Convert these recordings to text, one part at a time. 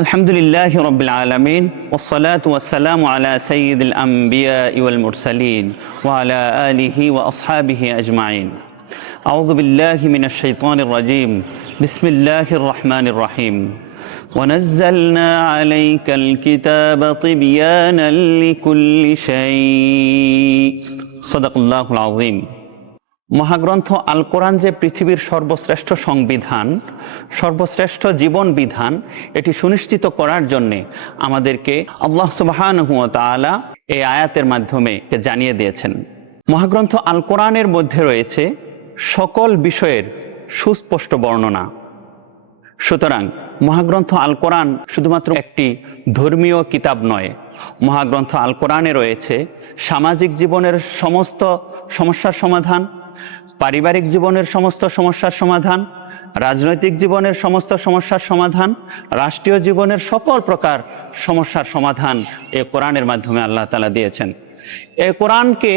আলহামদুলিল্লাহি রাব্বিল আলামিন ওয়াসসালাতু ওয়াসসালামু আলা সাইয়্যিদিল আমবিয়াই ওয়াল মুরসালিন ওয়া আলা আলিহি ওয়া আসহাবিহি আজমাইন। আউযু বিল্লাহি মিনাশ শাইতানির রাজীম। বিসমিল্লাহির রহমানির রহিম। ওয়ানাজ্জালনা আলাইকাল কিতাবা তিবয়ানাল লিকুল্লি শাই। সাদাকাল্লাহুল আযীম। মহাগ্রন্থ আল কোরআন যে পৃথিবীর সর্বশ্রেষ্ঠ সংবিধান, সর্বশ্রেষ্ঠ জীবন বিধান, এটি সুনিশ্চিত করার জন্যে আমাদেরকে আল্লাহ সুবহানাহু ওয়া তাআলা এই আয়াতের মাধ্যমে জানিয়ে দিয়েছেন। মহাগ্রন্থ আল কোরআনের মধ্যে রয়েছে সকল বিষয়ের সুস্পষ্ট বর্ণনা। সুতরাং মহাগ্রন্থ আল কোরআন শুধুমাত্র একটি ধর্মীয় কিতাব নয়। মহাগ্রন্থ আল কোরআনে রয়েছে সামাজিক জীবনের সমস্ত সমস্যার সমাধান, পারিবারিক জীবনের সমস্ত সমস্যার সমাধান, রাজনৈতিক জীবনের সমস্ত সমস্যার সমাধান, রাষ্ট্রীয় জীবনের সকল প্রকার সমস্যার সমাধান এই কোরআনের মাধ্যমে আল্লাহ তাআলা দিয়েছেন। এই কোরআনকে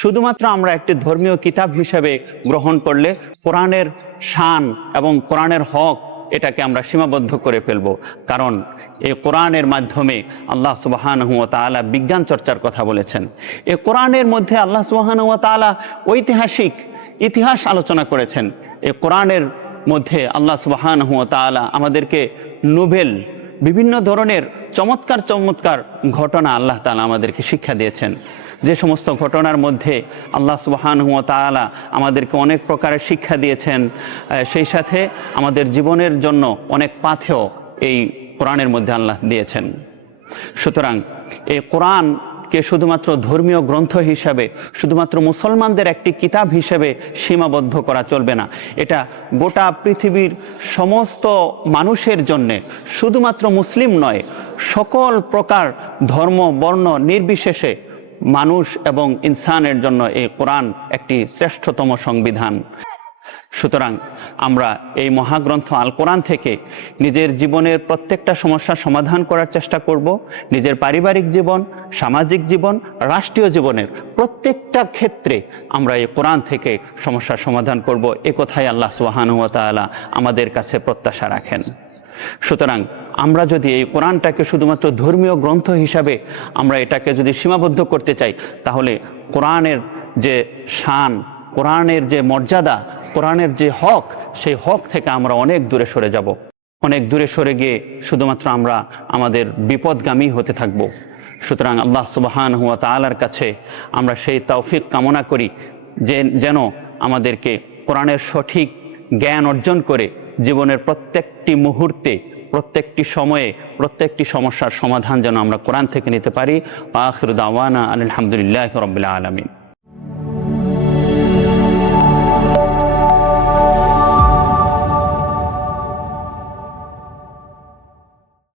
শুধুমাত্র আমরা একটি ধর্মীয় কিতাব হিসেবে গ্রহণ করলে কোরআনের শান এবং কোরআনের হক এটাকে আমরা সীমাবদ্ধ করে ফেলব। কারণ এই কোরআনের মাধ্যমে আল্লাহ সুবহানাহু ওয়া তাআলা বিজ্ঞান চর্চার কথা বলেছেন। এই কোরআনের মধ্যে আল্লাহ সুবহানাহু ওয়া তাআলা ঐতিহাসিক ইতিহাস আলোচনা করেছেন। এই কোরআনের মধ্যে আল্লাহ সুবহানাহু ওয়া তাআলা আমাদেরকে নোবেল বিভিন্ন ধরনের চমৎকার চমৎকার ঘটনা আল্লাহ তাআলা আমাদেরকে শিক্ষা দিয়েছেন। যে সমস্ত ঘটনার মধ্যে আল্লাহ সুবহানাহু ওয়া তাআলা আমাদেরকে অনেক প্রকারের শিক্ষা দিয়েছেন, সেই সাথে আমাদের জীবনের জন্য অনেক পাথেয় এই কোরআনের মধ্যে আল্লাহ দিয়েছেন। সুতরাং এই কোরআনকে শুধুমাত্র ধর্মীয় গ্রন্থ হিসাবে, শুধুমাত্র মুসলমানদের একটি কিতাব হিসেবে সীমাবদ্ধ করা চলবে না। এটা গোটা পৃথিবীর সমস্ত মানুষের জন্যে, শুধুমাত্র মুসলিম নয়, সকল প্রকার ধর্ম বর্ণ নির্বিশেষে মানুষ এবং ইনসানের জন্য এই কোরআন একটি শ্রেষ্ঠতম সংবিধান। সুতরাং আমরা এই মহাগ্রন্থ আল কোরআন থেকে নিজের জীবনের প্রত্যেকটা সমস্যার সমাধান করার চেষ্টা করব। নিজের পারিবারিক জীবন, সামাজিক জীবন, রাষ্ট্রীয় জীবনের প্রত্যেকটা ক্ষেত্রে আমরা এই কোরআন থেকে সমস্যার সমাধান করব। এ কথাই আল্লাহ সুবহানাহু ওয়া তাআলা আমাদের কাছে প্রত্যাশা রাখেন। সুতরাং আমরা যদি এই কোরআনটাকে শুধুমাত্র ধর্মীয় গ্রন্থ হিসাবে আমরা এটাকে যদি সীমাবদ্ধ করতে চাই, তাহলে কোরআনের যে শান, কোরআনের যে মর্যাদা, কোরআনের যে হক, সেই হক থেকে আমরা অনেক দূরে সরে যাব। অনেক দূরে সরে গিয়ে শুধুমাত্র আমরা আমাদের বিপদগামী হতে থাকব। সুতরাং আল্লাহ সুবহানাহু ওয়া তাআলার কাছে আমরা সেই তৌফিক কামনা করি যেন আমাদেরকে কোরআনের সঠিক জ্ঞান অর্জন করে জীবনের প্রত্যেকটি মুহূর্তে, প্রত্যেকটি সময়ে, প্রত্যেকটি সমস্যার সমাধান যেন আমরা কোরআন থেকে নিতে পারি। আখিরু দাওয়ানা আলহামদুলিল্লাহি রাব্বিল আলামিন।